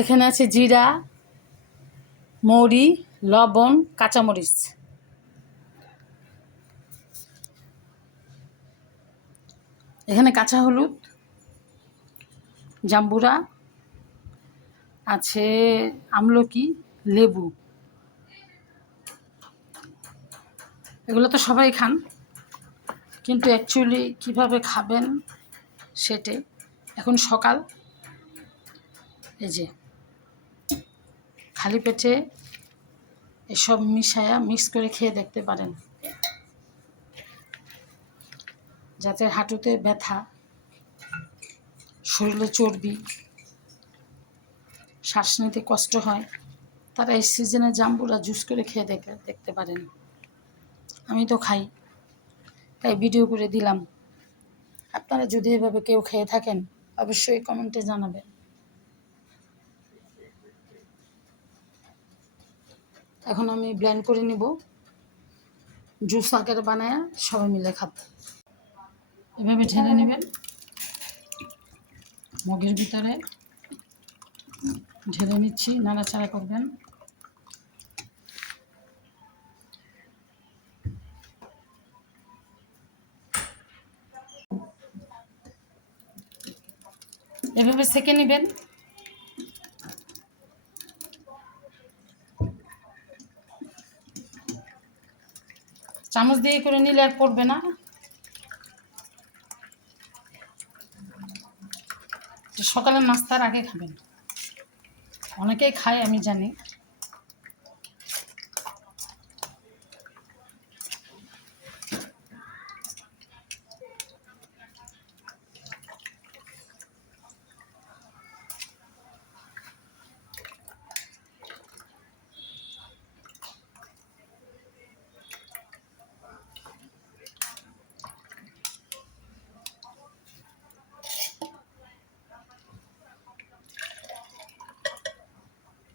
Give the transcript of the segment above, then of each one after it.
এখানে আছে জিরা, মৌরি, লবণ, কাঁচামরিচ। এখানে কাঁচা হলুদ, জাম্বুরা আছে, আমলকি, লেবু। এগুলো তো সবাই খান, কিন্তু অ্যাকচুয়ালি কীভাবে খাবেন সেটাই। এখন সকাল, এই যে খালি পেটে এসব মিক্স করে খেয়ে দেখতে পারেন, যাতে হাঁটুতে ব্যথা, শরীরে চর্বি, শ্বাস নিতে কষ্ট হয়, তারা এই সিজনে জাম্বুরা জুস করে খেয়ে দেখতে পারেন। আমি তো খাই, তাই ভিডিও করে দিলাম। আপনারা যদি এভাবে কেউ খেয়ে থাকেন অবশ্যই কমেন্টে জানাবেন। এখন আমি ব্লেন্ড করে নিব, জুস আকারে বানায় সবাই মিলে খাব। এভাবে ঢেলে নেবেন, মগের ভিতরে ঢেলে নিচ্ছি, নাড়াচাড়া করবেন। এভাবে সেঁকে নেবেন। চামচ দিয়ে করে নিলে আর পড়বে না। সকালের নাস্তার আগে খাবেন, অনেকেই খায় আমি জানি।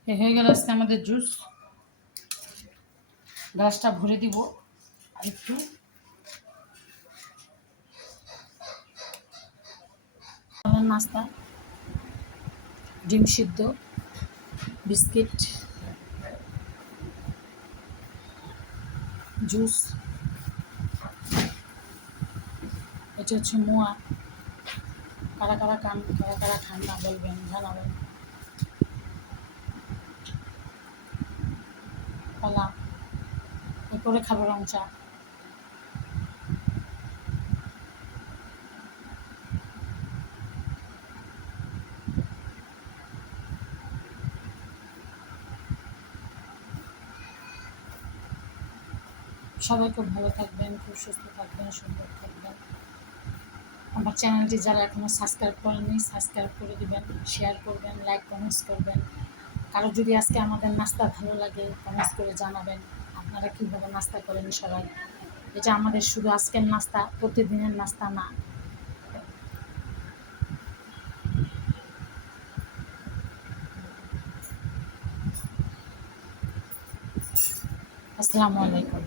হয়ে গেল আজকে আমাদের জুস। গ্লাসটা ভরে দিব আর একটু। নাস্তা, ডিম সিদ্ধ, বিস্কিট, জুস। এটা হচ্ছে মোয়া। কারা কারা খান, কারা কারা খান না বলবেন, জানাবেন। কলা, এরপরে খাবো রং চা। সবাই খুব ভালো থাকবেন, খুব সুস্থ থাকবেন, সুন্দর থাকবেন। আমার চ্যানেলটি যারা এখনও সাবস্ক্রাইব করেননি সাবস্ক্রাইব করে দেবেন, শেয়ার করবেন, লাইক কমেন্টস করবেন। কারো যদি আজকে আমাদের নাস্তা ভালো লাগে কমেন্টস করে জানাবেন আপনারা কীভাবে নাস্তা করেন সবাই। এটা আমাদের শুধু আজকের নাস্তা, প্রতিদিনের নাস্তা না। আসসালামু আলাইকুম।